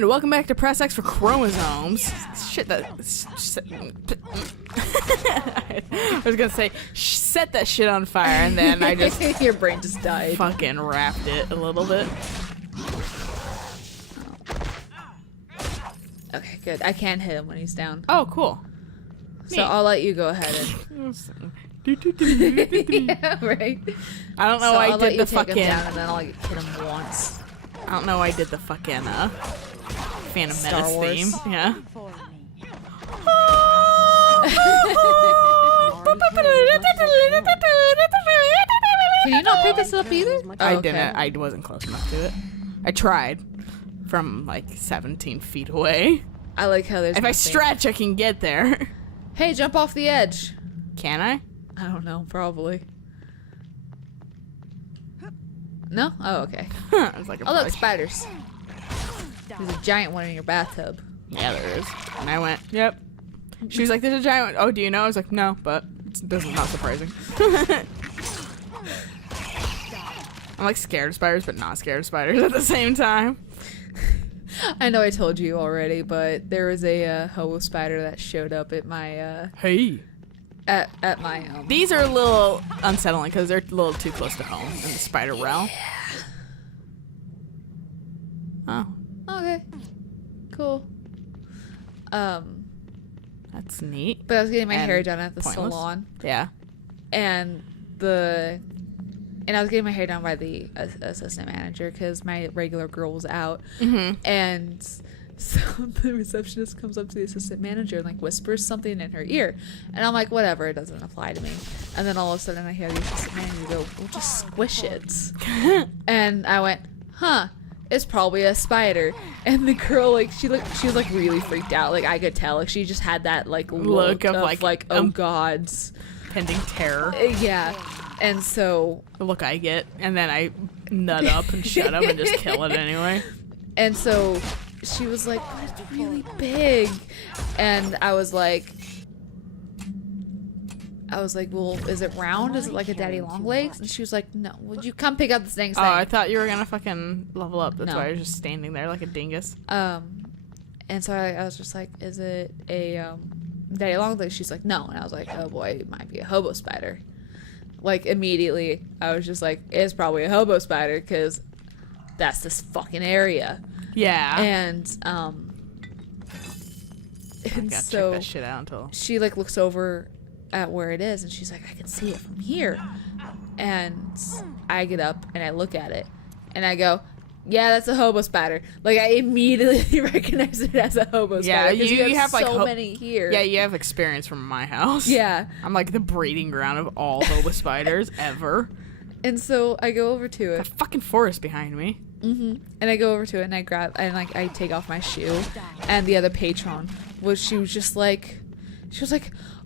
And welcome back to Press X for Chromosomes. Shit, I was gonna say, set that shit on fire, and then I just... Your brain just died. Fucking wrapped it a little bit. Okay, good. I can't hit him when he's down. Oh, cool. So I'll let you go ahead and... yeah, right. I don't know so why I'll I let did you the take him fucking... down and then I'll hit him once. I don't know why I did the fucking, Phantom Star Menace Wars. theme. Yeah. Can you not pick this up either? I okay. didn't. I wasn't close enough to it. I tried from like 17 feet away. I like how there's If I nothing. stretch, I can get there. Hey, jump off the edge. Can I? I don't know, probably. No? Oh, okay. I was like, Oh, look, spiders. There's a giant one in your bathtub. yeah, there is. And I went, yep. She was like, there's a giant one. Oh, do you know? I was like, no, but this is not surprising. I'm like scared of spiders, but not scared of spiders at the same time. I know I told you already, but there was a hobo spider that showed up at my Hey. at my These are a little unsettling because they're a little too close to home in the spider realm. Oh, Okay. Cool. that's neat. But I was getting my And hair done at the pointless. salon, Yeah. and I was getting my hair done by the assistant manager because my regular girl was out, and so the receptionist comes up to the assistant manager and like whispers something in her ear, and I'm like, whatever, it doesn't apply to me. And then all of a sudden I hear the assistant manager go, "We'll just squish it," and I went, "Huh." It's probably a spider. And the girl, like, she was like really freaked out. Like, I could tell. Like, she just had that like look of like oh gods, Pending terror. yeah. And so The look I get, and then I nut up and shut up and just kill it anyway. And so she was like, but it's really big. And I was like, well, is it round? Is it like a daddy long legs? And she was like, no, would you come pick up this dang thing? Oh, I thought you were gonna fucking level up. That's No. why I was just standing there like a dingus. And so I was just like, is it a daddy long legs? She's like, no. And I was like, oh boy, it might be a hobo spider. Like, immediately, I was just like, it's probably a hobo spider because that's this fucking area. Yeah. And I gotta check so that shit out until... she like looks over at where it is and she's like, I can see it from here. And I get up and I look at it and I go, yeah, that's a hobo spider. Like, I immediately recognize it as a hobo Yeah, spider. 'Cause you have like so many here. Yeah, you have experience from my house. Yeah. I'm like the breeding ground of all hobo spiders ever. And so I go over to That it. fucking forest behind me. And I go over to it and I grab and like I take off my shoe. And the other patron she was just like,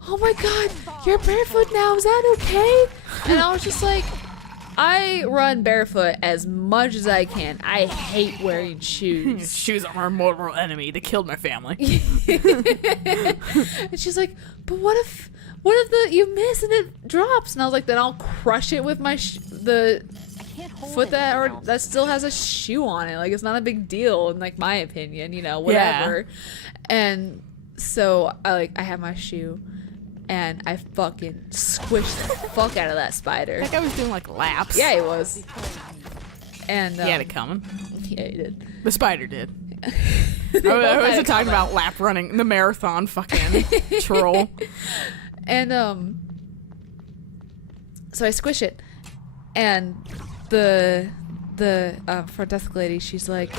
oh my god, you're barefoot now, is that okay? And I was just like, I run barefoot as much as I can. I hate wearing shoes. Shoes are our mortal enemy. They killed my family. And she's like, but what if you miss and it drops? And I was like, then I'll crush it with my the foot that still has a shoe on it. Like, it's not a big deal in like my opinion, whatever. Yeah. And so I have my shoe and I fucking squished the fuck out of that spider. That guy was doing like laps. Yeah, he was. And he had it coming. Yeah, he did. The spider did. I wasn't talking about lap running, the marathon fucking troll. And so I squish it, and the front desk lady, she's like,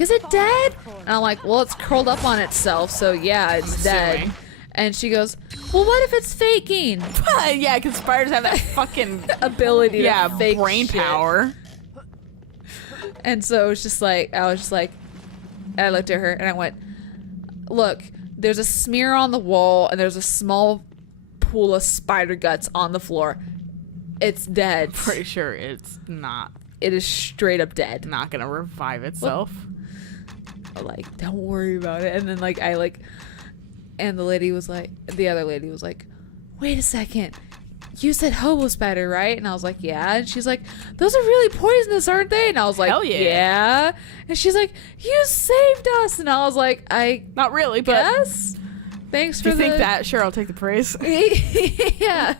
is it dead? And I'm like, well, it's curled up on itself, so yeah, it's dead. And she goes, well, what if it's faking? Yeah, because spiders have that fucking ability to fake brain shit. power. And so it was just like, I looked at her and I went, look, there's a smear on the wall and there's a small pool of spider guts on the floor. It's dead. Pretty sure it's not. It is straight up dead. Not gonna revive itself. Like, don't worry about it. And then and the other lady was like, wait a second, you said hobo spider, right? And I was like, yeah. And she's like, those are really poisonous, aren't they? And I was like, Hell yeah. yeah. And she's like, you saved us. And I was like, I Not really, but guess. Thanks if for you think that, sure, I'll take the praise. yeah.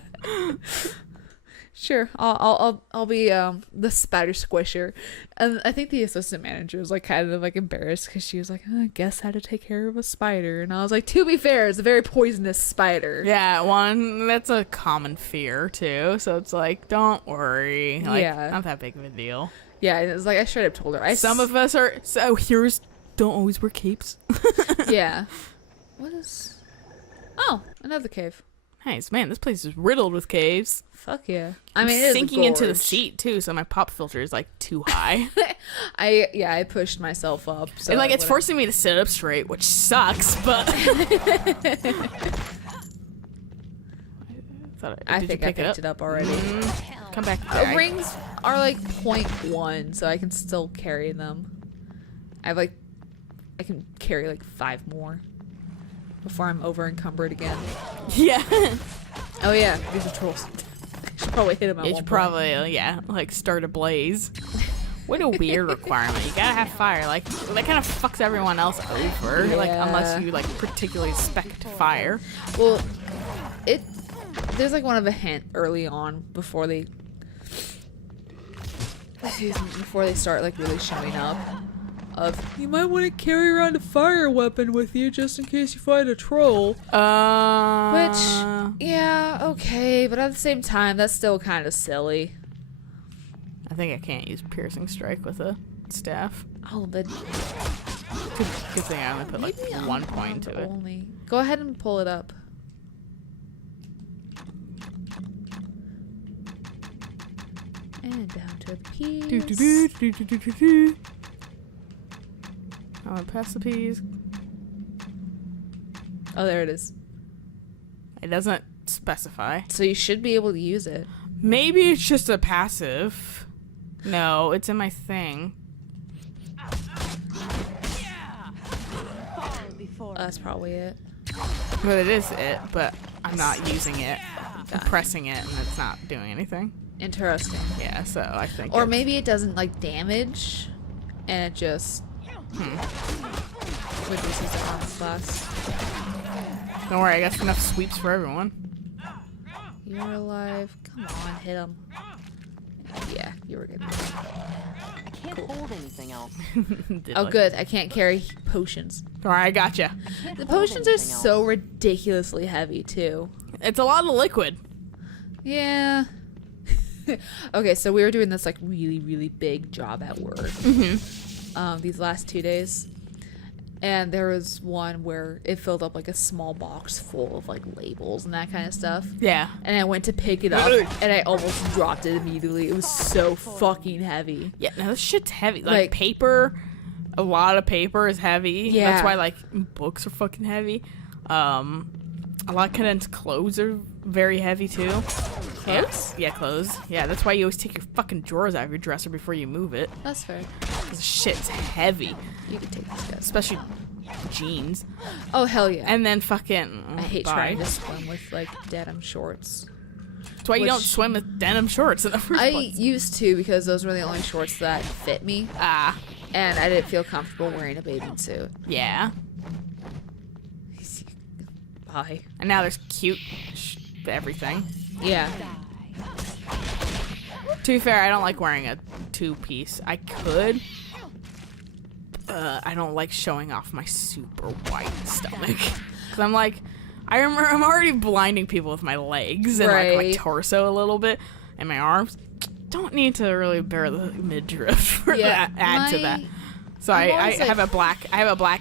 Sure, I'll be the spider squisher. And I think the assistant manager was like kind of like embarrassed because she was like, I guess how to take care of a spider. And I was like, to be fair, it's a very poisonous spider. Yeah, that's a common fear too. So it's like, don't worry. Like, Yeah. not that big of a deal. Yeah, and it was like I straight up told her. Some of us are heroes don't always wear capes. Yeah. What is? Oh, another cave. Nice, man. This place is riddled with caves. Fuck yeah. I mean, it is a sinking into the gorge. seat too, so my pop filter is like too high. I pushed myself up. So And like it's whatever. forcing me to sit up straight, which sucks. But I think I picked it up already. Come back. The rings are like 0.1, so I can still carry them. I can carry like 5 more before I'm over encumbered again. Yeah. Oh yeah, these are trolls. I should probably hit them at You one should point. probably like start a blaze. What a weird requirement. You gotta have fire. Like that kind of fucks everyone else over. Like Yeah. unless you like particularly spec to fire. Well, there's like one of a hint early on before they start like really showing up of you might want to carry around a fire weapon with you just in case you find a troll. Which yeah, okay, but at the same time that's still kind of silly. I think I can't use piercing strike with a staff. Oh, the Good thing I only put like maybe 1 point to it. only. Go ahead and pull it up. And down to a piece. I want to pass the peas. Oh, there it is. It doesn't specify. So you should be able to use it. Maybe it's just a passive. No, it's in my thing. That's probably it. But it is it, but I'm not using it. I'm pressing it and it's not doing anything. Interesting. Yeah, so I think Or maybe it doesn't like damage, and it just reduces the armor class. Don't worry, I got enough sweeps for everyone. You're alive. Come on, hit him. Yeah, you were good. I can't hold anything else. Oh, good. I can't carry potions. Don't worry, I gotcha. The potions are so ridiculously heavy too. It's a lot of liquid. Yeah. Okay, so we were doing this like really, really big job at work. These last 2 days. And there was one where it filled up like a small box full of like labels and that kind of stuff. Yeah. And I went to pick it up and I almost dropped it immediately. It was so fucking heavy. Yeah, no, this shit's heavy. Like Like- paper, a lot of paper is heavy. Yeah. That's why like books are fucking heavy. A lot of condensed clothes are very heavy too. Clothes? Yeah, clothes. Yeah, that's why you always take your fucking drawers out of your dresser before you move it. That's fair. This shit's heavy. You can take this, guys. Especially jeans. Oh, hell yeah. And then fucking... I hate bye. trying to swim with like denim shorts. That's why you don't which- swim with denim shorts in the first I place. used to because those were the only shorts that fit me. Ah, And I didn't feel comfortable wearing a bathing suit. yeah. Bye. And now there's cute everything. Yeah. To be fair, I don't like wearing a two-piece. I could. I don't like showing off my super white stomach. Cause I'm like, I'm already blinding people with my legs and like my Right. torso a little bit and my arms. Don't need to really bear the midriff for that. Add to that. So I'm I always, like- have a black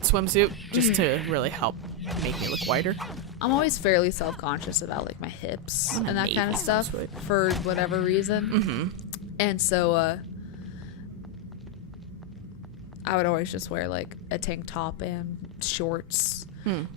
swimsuit just to really help make me look whiter. I'm always fairly self-conscious about like my hips and that kind navel of stuff for whatever reason. Mm-hmm. And so I would always just wear like a tank top and shorts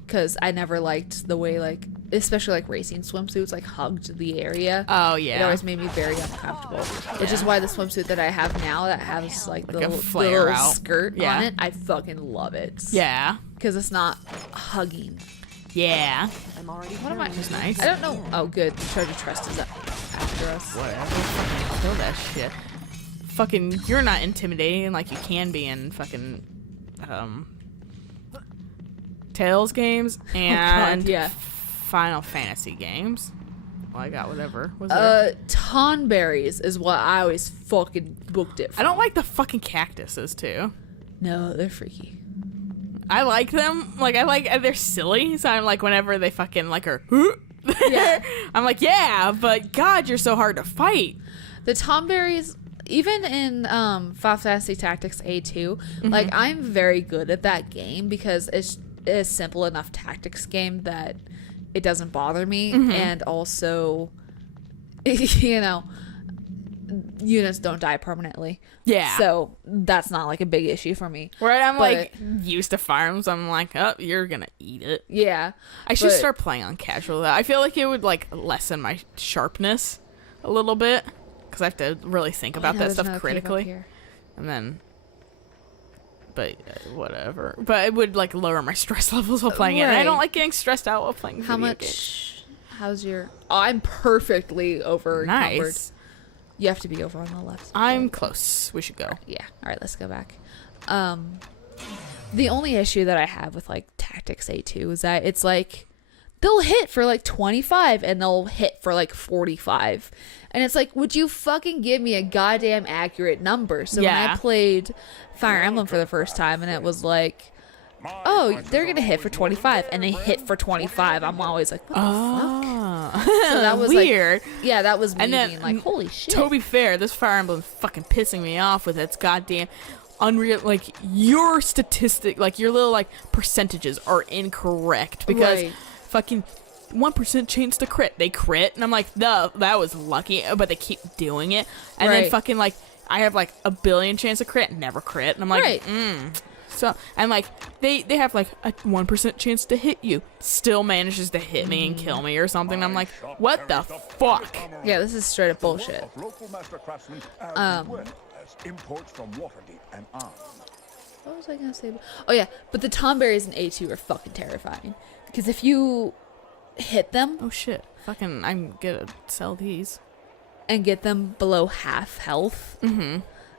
because I never liked the way like especially like racing swimsuits like hugged the area. Oh It yeah. always made me very uncomfortable, which is why the swimsuit that I have now that has like the Like a little, flare little out. skirt Yeah. on it, I fucking love it. Yeah. Because it's not hugging. Yeah. I'm already What am I? hearing Which is nice. I don't know. Oh, good. The treasure chest is up after us. Whatever. Fucking kill that shit. Fucking, you're not intimidating like you can be in fucking, Tales games and yeah. Final Fantasy games. Well, I got whatever. Was Tonberries is what I always fucking booked it for. I don't like the fucking cactuses too. No, they're freaky. I like them. Like, they're silly. So I'm like, whenever they fucking like are, Yeah. I'm like, yeah, but God, you're so hard to fight. The Tonberries, even in Final Fantasy Tactics A2, like I'm very good at that game because it's a simple enough tactics game that it doesn't bother me, and also, you know, units don't die permanently. Yeah. So that's not like a big issue for me. Right, I'm But- like used to firearms. I'm like, oh, you're gonna eat it. Yeah. I should but- start playing on casual though. I feel like it would like lessen my sharpness a little bit because I have to really think about that There's stuff another cave up critically, here. and then. But whatever. But it would like lower my stress levels while playing it. And I don't Right. like getting stressed out while playing. How video much? games. How's your? Oh, I'm perfectly over encumbered. Nice. You have to be over on the left. I'm close. We should go. Yeah. All right, let's go back. The only issue that I have with like Tactics A2 is that it's like they'll hit for like 25 and they'll hit for like 45. And it's like, would you fucking give me a goddamn accurate number? So when Yeah. I played Fire Emblem for the first time and it was like, oh, they're going to hit for 25 and they hit for 25. I'm always like, what the fuck? So that was weird. Like, yeah, that was me And then, being like, holy shit. To be fair, this Fire Emblem is fucking pissing me off with its goddamn unreal. Like your statistic, like your little like percentages are incorrect because Right. fucking 1% chance to crit. They crit, and I'm like, that was lucky, but they keep doing it, and then Right. fucking like I have like a billion chance to crit, never crit, and I'm like, Right. So, and like they have like a 1% chance to hit you, still manages to hit me and kill me or something. I'm like, what the fuck? Yeah, this is straight up bullshit. Imports from Waterdeep and Arm. What was I gonna say? Oh yeah, but the Tomberries in A2 are fucking terrifying because if you hit them Oh shit! Fucking, I'm gonna sell these. and get them below half health,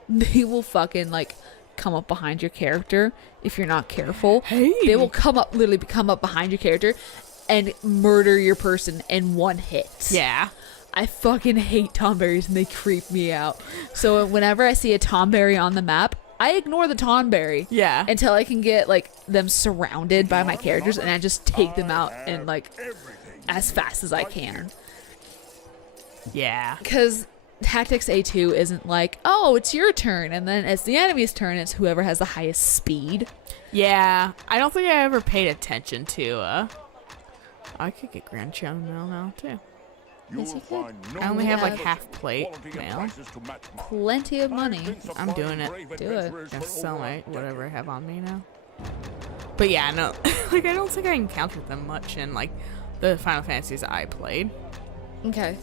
they will fucking like come up behind your character if you're not careful. Hey. They will literally come up behind your character and murder your person in one hit. Yeah. I fucking hate Tomberries and they creep me out. So whenever I see a Tomberry on the map, I ignore the Tonberry. Yeah. Until I can get like them surrounded by my characters and I just take them out and like as fast as I can. Yeah. Because Tactics A2 isn't like, oh, it's your turn, and then it's the enemy's turn, it's whoever has the highest speed. Yeah. I don't think I ever paid attention to. I could get grandchild mail now too. Yes, you could. I only have like have half plate mail. Plenty of money. I'm doing it. Do it. Gonna sell my whatever I have on me now. But yeah, no, like I don't think I encountered them much in like the Final Fantasies I played. Okay.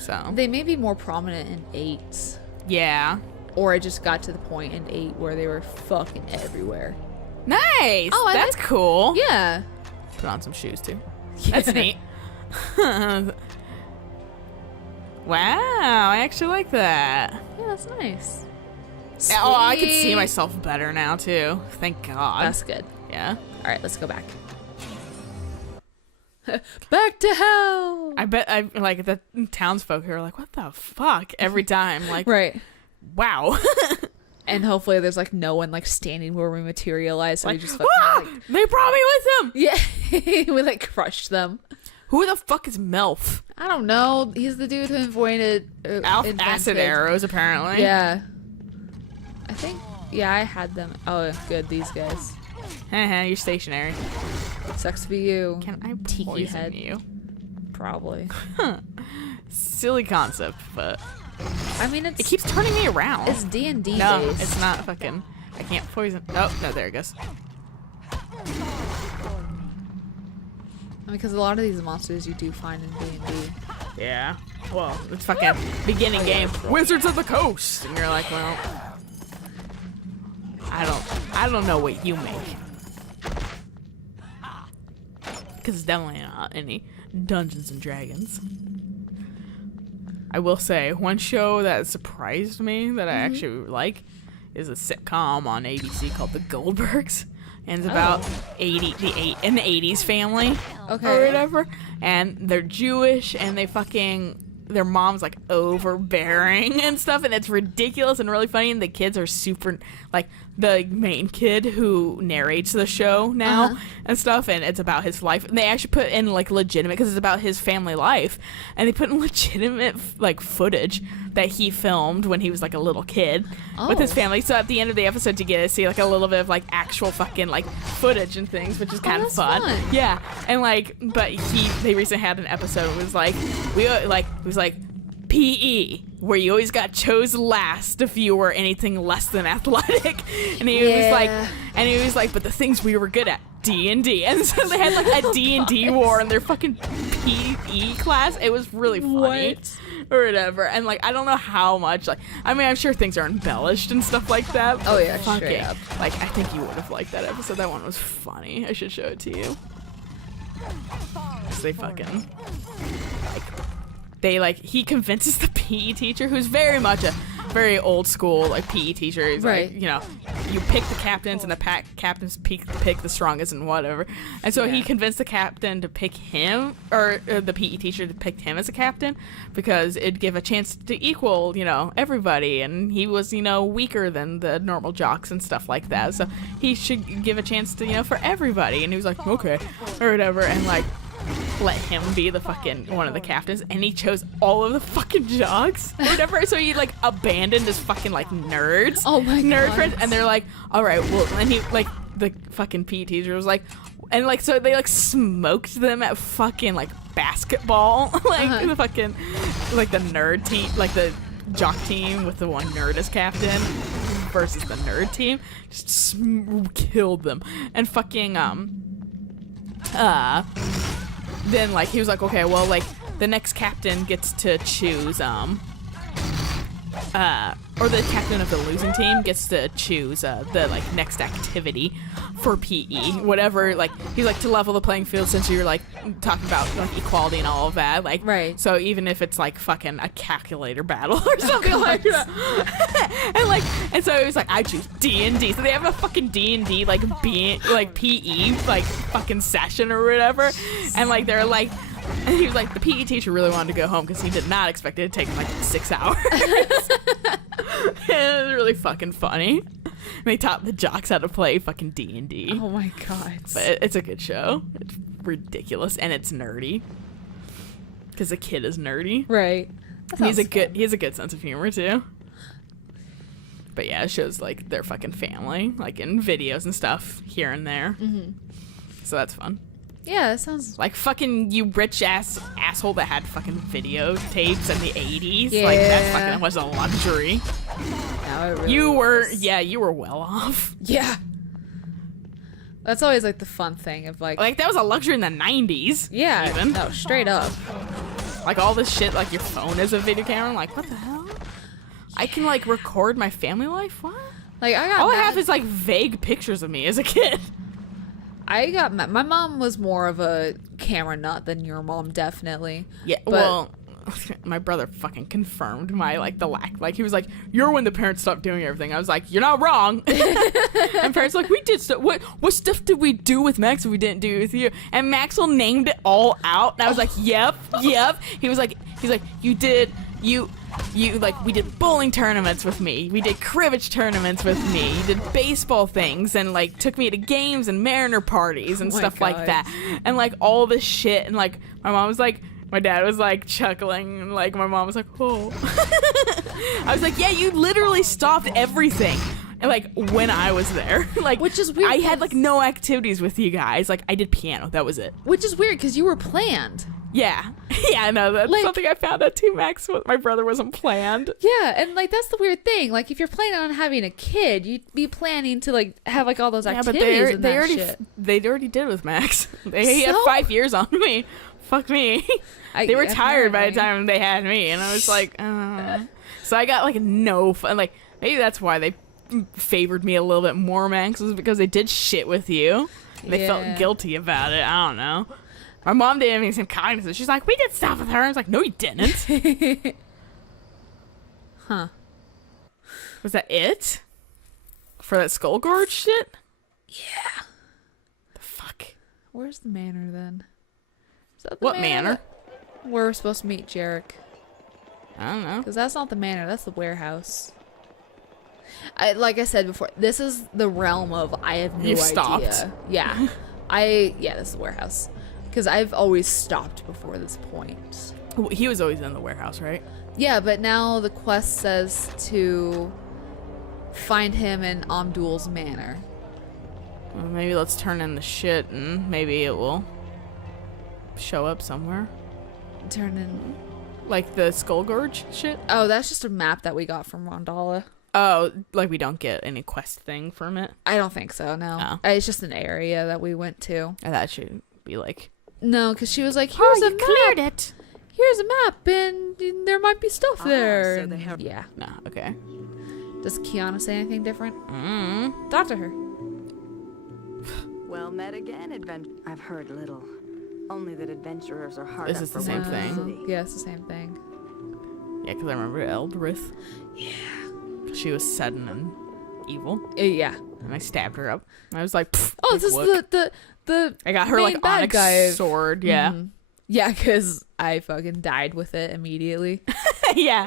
So They may be more prominent in 8. yeah, Or I just got to the point in 8 where they were fucking everywhere. nice. Oh, I That's like- cool. Yeah. Put on some shoes too. That's neat. Wow, I actually like that. Yeah, that's nice. Oh, I can see Sweet. myself better now too. Thank God. That's good. Yeah. All right, let's go back. Back to hell. I bet I like the townsfolk who are like, "What the fuck?" every time. Like, Right. wow. And hopefully there's like no one like standing where we materialize, so we Like, just fucking "Ah! like, They brought me with them. yeah, we like crushed them. Who the fuck is Melf? I don't know. He's the dude who invented Acid arrows, apparently. Yeah. I think. Yeah, I had them. Oh, good. These guys. You're stationary. Sucks for you. Can I Tiki poison head. you? Probably. Silly concept, but I mean, it it's keeps turning me around. it's D&D No, based. it's not fucking. I can't poison. Oh, no, there it goes. Because a lot of these monsters you do find in D&D. Yeah. Well, it's fucking beginning game. Wizards of the Coast, and you're like, well, I don't know what you make. because it's definitely not any Dungeons and Dragons. I will say, one show that surprised me that I actually like is a sitcom on ABC called The Goldbergs. And it's about an 80s family or whatever. And they're Jewish and their mom's like overbearing and stuff, and it's ridiculous and really funny, and the kids are super, like the main kid who narrates the show now and stuff, and it's about his life, and they actually put in like legitimate, because it's about his family life, and they put in legitimate like footage that he filmed when he was like a little kid with his family. So at the end of the episode you get to see like a little bit of like actual fucking like footage and things, which is kind of fun. Yeah. And like, but they recently had an episode it was like it was like PE, where you always got chose last if you were anything less than athletic. And he was like, but the things we were good at, D&D. And so they had like a D&D war in their fucking PE class. It was really funny. Or whatever. And like, I don't know how much, like, I mean, I'm sure things are embellished and stuff like that. Oh yeah, straight up. Like, I think you would have liked that episode. That one was funny. I should show it to you. They fucking he convinces the PE teacher, who's very much a very old school like PE teacher. He's like, you know, you pick the captains and the captains pick the strongest and whatever. And so he convinced the captain to pick him, or the PE teacher to pick him as a captain, because it'd give a chance to equal, you know, everybody. And he was, you know, weaker than the normal jocks and stuff like that. So he should give a chance to, you know, for everybody. And he was like, okay, or whatever. And like, let him be the fucking one of the captains, and he chose all of the fucking jocks or whatever. So he like abandoned his fucking like nerds. Oh my god. Friends, and they're like, all right, well, and he like the fucking PE teacher was like, and like so they like smoked them at fucking like basketball, like the fucking like the nerd team, like the jock team with the one nerd as captain versus the nerd team, just killed them. And fucking then like he was like, okay, well, like the next captain gets to choose or the captain of the losing team gets to choose the like next activity for PE, whatever. Like he's like, to level the playing field, since you're like talking about like equality and all of that, like so even if it's like fucking a calculator battle or something like that. and so he was like, I choose D&D. So they have a fucking D&D like PE like fucking session or whatever, and like they're like, and he was like, the PE teacher really wanted to go home because he did not expect it to take him like 6 hours. It was really fucking funny. And they taught the jocks how to play fucking D&D. Oh my god. But it's a good show. It's ridiculous, and it's nerdy. Because the kid is nerdy. Right. He has a good sense of humor too. But yeah, it shows like their fucking family, like in videos and stuff here and there. So that's fun. Yeah, that sounds like fucking you rich asshole that had fucking videotapes in the 80s. Yeah. Like that fucking was a luxury. No, it really you was. were well off. Yeah. That's always like the fun thing of like that was a luxury in the 90s. Yeah. Even. No, straight up. Like all this shit, like your phone is a video camera. I'm like, what the hell? I can like record my family life? What? Like I got all I have is like vague pictures of me as a kid. My mom was more of a camera nut than your mom, definitely. Yeah, but, well, my brother fucking confirmed my like the lack. Like he was like, "You're when the parents stopped doing everything." I was like, "You're not wrong." And parents were like, "We did stuff. What stuff did we do with Max that we didn't do with you?" And Maxwell named it all out. And I was like, "Yep." He was like, "You did you like we did bowling tournaments with me, we did cribbage tournaments with me, you did baseball things, and like took me to games and Mariner parties and stuff like that, and like all this shit." And like my dad was like chuckling, and like my mom was like, "Oh." I was like, "Yeah, you literally stopped everything." And like when I was there, like, which is weird, I had like no activities with you guys. Like I did piano, that was it. Which is weird because you were planned. Yeah, no, that's like, something I found out too, Max. My brother wasn't planned. Yeah, and like that's the weird thing. Like if you're planning on having a kid, you'd be planning to like have like all those activities. But they already did with Max. They had 5 years on me. Fuck me. They were tired by the time they had me, and I was like, so I got like no fun. Like maybe that's why they favored me a little bit more, Max, was because they did shit with you. They felt guilty about it. I don't know. My mom didn't even seem cognizant. She's like, we did stuff with her. I was like, no, you didn't. Huh. Was that it? For that skull gorge shit? Yeah. The fuck? Where's the manor then? Is that the What manor? Where we're supposed to meet Jarek. I don't know. Because that's not the manor, that's the warehouse. Like I said before, this is the realm of I have no You've idea. stopped. Yeah. Yeah, this is the warehouse. Because I've always stopped before this point. He was always in the warehouse, right? Yeah, but now the quest says to find him in Amdul's manor. Well, maybe let's turn in the shit and maybe it will show up somewhere. Turn in. Like the skull gorge shit? Oh, that's just a map that we got from Rondalla. Oh, like we don't get any quest thing from it? I don't think so, no. Oh. It's just an area that we went to. I thought she'd be like, No, because she was like, here's a map. cleared it. Here's a map, and there might be stuff there. so they And have- yeah. No, okay. Does Kiana say anything different? Mm. Talk to her. Well met again, I've heard little. Only that adventurers are hard Is up this for the same work in thing? city. Yeah, it's the same thing. Yeah, because I remember Eldrith. Yeah. She was sudden and evil, Yeah. and I stabbed her up. And I was like, pfft, Oh, this is look. the I got her main like bad onyx guy. sword. Yeah. Mhm. Yeah, because I fucking died with it immediately. Yeah.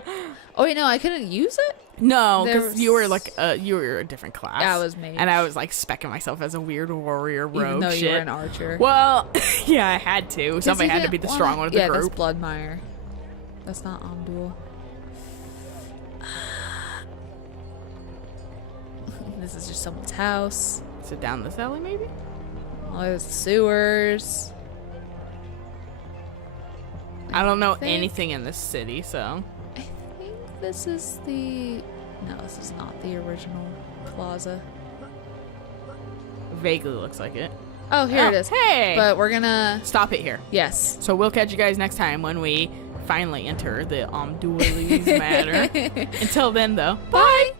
Oh, wait, no, I couldn't use it? No, There because you were was- like you were a different class. Yeah, I was mage. and I was like specking myself as a weird warrior rogue Even though shit. you were an archer. Well, yeah, I had to. Somebody had to be the strong one of the yeah, group. that's Bloodmire. That's not Amdul. This is just someone's house. Is it down this alley, maybe? Oh, there's sewers. I don't know think- anything in this city, so I think this is the... No, this is not the original plaza. vaguely looks like it. Oh, here Oh, it is. Hey! But we're gonna... Stop it here. Yes. So we'll catch you guys next time when we finally enter the Amduali's Manor. Until then, though, Bye!